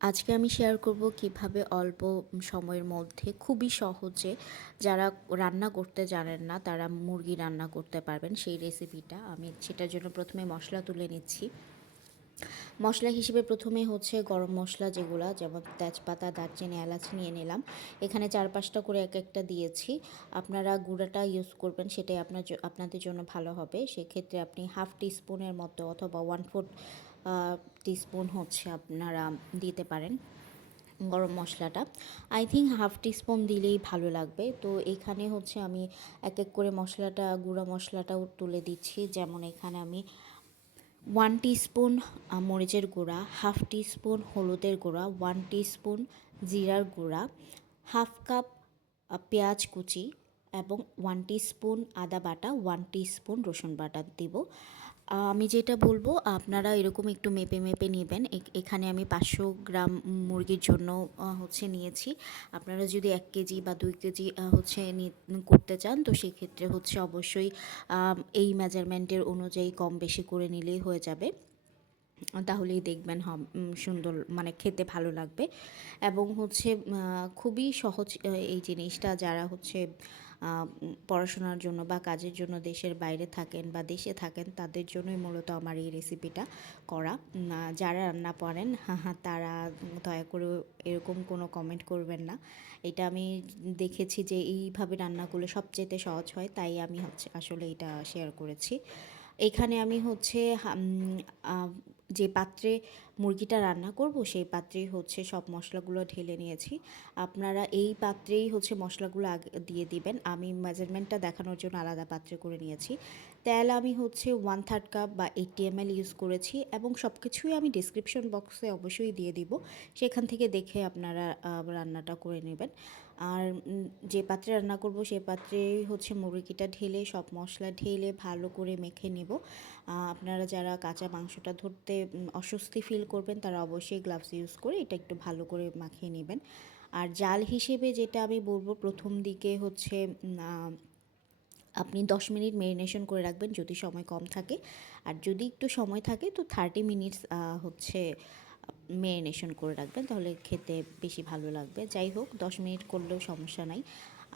আজকে আমি শেয়ার করব কিভাবে অল্প সময়ের মধ্যে খুবই সহজে যারা রান্না করতে জানেন না তারা মুরগি রান্না করতে পারবেন সেই রেসিপিটা। আমি সেটার জন্য প্রথমে মশলা তুলে নিচ্ছি। মশলা হিসেবে প্রথমে হচ্ছে গরম মশলা যেগুলো, যেমন তেজপাতা, দারচিনি, এলাচ নিয়ে নিলাম। এখানে 4-5টা করে এক একটা দিয়েছি। আপনারা গুঁড়াটা ইউজ করবেন, সেটাই আপনাদের জন্য ভালো হবে। সেক্ষেত্রে আপনি হাফ টিস্পুনের মতো অথবা 1/4 টিস্পুন হচ্ছে আপনারা দিতে পারেন গরম মশলাটা। আই থিঙ্ক হাফ টিস্পুন দিলেই ভালো লাগবে। তো এখানে হচ্ছে আমি এক এক করে গুঁড়া মশলাটাও তুলে দিচ্ছি। যেমন এখানে আমি 1 টিস্পুন মরিচের গুঁড়া, হাফ টিস্পুন হলুদের গুঁড়া, 1 টিস্পুন জিরার গুঁড়া, হাফ কাপ পেঁয়াজ কুচি এবং 1 টিস্পুন আদা বাটা, 1 টিস্পুন রসুন বাটা দিব। আমি যেটা বলবো আপনারা এরকম একটু মেপে মেপে নেবেন। এখানে আমি 500 গ্রাম মুরগির জন্য হচ্ছে নিয়েছি। আপনারা যদি 1 কেজি বা 2 কেজি হচ্ছে করতে চান, তো সেক্ষেত্রে হচ্ছে অবশ্যই এই মেজারমেন্টের অনুযায়ী কম বেশি করে নিলেই হয়ে যাবে। তাহলেই দেখবেন সুন্দর, মানে খেতে ভালো লাগবে। এবং হচ্ছে খুবই সহজ এই জিনিসটা। যারা হচ্ছে পড়াশোনার জন্য বা কাজের জন্য দেশের বাইরে থাকেন বা দেশে থাকেন, তাদের জন্যই মূলত আমার এই রেসিপিটা করা। যারা রান্না পারেন তারা দয়া করে এরকম কোনো কমেন্ট করবেন না। এটা আমি দেখেছি যে এইভাবে রান্না করলে সবচেয়ে সহজ হয়, তাই আমি হচ্ছে আসলে এটা শেয়ার করেছি। এখানে আমি হচ্ছে যে পাত্রে মুরগিটা রান্না করব সেই পাত্রেই হচ্ছে সব মশলাগুলো ঢেলে নিয়েছি। আপনারা এই পাত্রেই হচ্ছে মশলাগুলো আগে দিয়ে দিবেন। আমি মেজারমেন্টটা দেখানোর জন্য আলাদা পাত্রে করে নিয়েছি। তেল আমি হচ্ছে 1/3 কাপ বা 80 ml ইউজ করেছি, এবং সব কিছুই আমি ডিসক্রিপশন বক্সে অবশ্যই দিয়ে দিব, সেখান থেকে দেখে আপনারা রান্নাটা করে নেবেন। আর যে পাত্রে রান্না করব সেই পাত্রেই হচ্ছে মুরগিটা ঢেলে, সব মশলা ঢেলে ভালো করে মেখে নিব। আপনারা যারা কাঁচা মাংসটা ধরতে অস্বস্তি ফিল করবেন, তারা অবশ্যই গ্লাভস ইউজ করে এটা একটু ভালো করে মাখিয়ে নেবেন। আর জাল হিসেবে যেটা আমি বলবো, প্রথম দিকে হচ্ছে আপনি 10 মিনিট মেরিনেশন করে রাখবেন যদি সময় কম থাকে। আর যদি একটু সময় থাকে তো 30 মিনিটস হচ্ছে মেরিনেশন করে রাখবেন, তাহলে খেতে বেশি ভালো লাগবে। যাই হোক, 10 মিনিট করলেও সমস্যা নাই।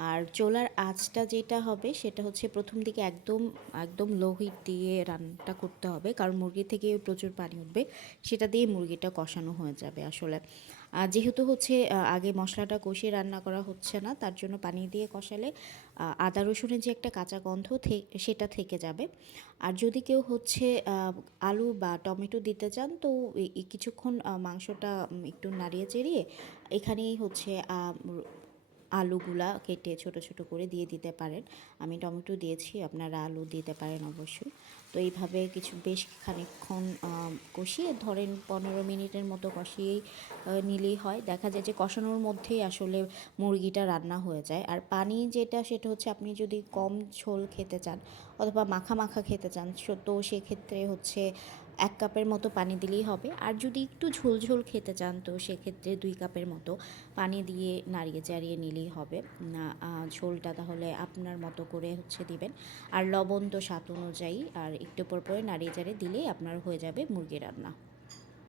আর চুলার আঁচটা যেটা হবে সেটা হচ্ছে প্রথম দিকে একদম একদম লো হিট দিয়ে রান্নাটা করতে হবে, কারণ মুরগি থেকে প্রচুর পানি উঠবে, সেটা দিয়ে মুরগিটা কষানো হয়ে যাবে আসলে। যেহেতু হচ্ছে আগে মশলাটা কষিয়ে রান্না করা হচ্ছে না, তার জন্য পানি দিয়ে কষালে আদা রসুনের যে একটা কাঁচা গন্ধ সেটা থেকে যাবে। আর যদি কেউ হচ্ছে আলু বা টমেটো দিতে চান, তো কিছুক্ষণ মাংসটা একটু নাড়িয়ে চেড়িয়ে এখানেই হচ্ছে আলুগুলা কেটে ছোট ছোট করে দিয়ে দিতে পারেন। আমি টমেটো দিয়েছি, আপনারা আলু দিতে পারেন অবশ্যই। তো এইভাবে বেশ খানিকক্ষণ কষিয়ে, ধরেন 15 মিনিটের মতো কষিয়েই নিলেই হয়। দেখা যায় যে কষানোর মধ্যেই আসলে মুরগিটা রান্না হয়ে যায়। আর পানি যেটা, সেটা হচ্ছে আপনি যদি কম ঝোল খেতে চান অথবা মাখা মাখা খেতে চান, তো সেক্ষেত্রে হচ্ছে 1 কাপের মতো পানি দিলেই হবে। আর যদি একটু ঝোল ঝোল খেতে চান, তো সেক্ষেত্রে 2 কাপের মতো পানি দিয়ে নাড়িয়ে চাড়িয়ে নিলেই হবে। ঝোলটা তাহলে আপনার মতো করে হচ্ছে দিবেন। আর লবণ তো স্বাদ অনুযায়ী, আর একটু পর পরে নাড়িয়ে চাড়িয়ে দিলেই আপনার হয়ে যাবে মুরগি রান্না।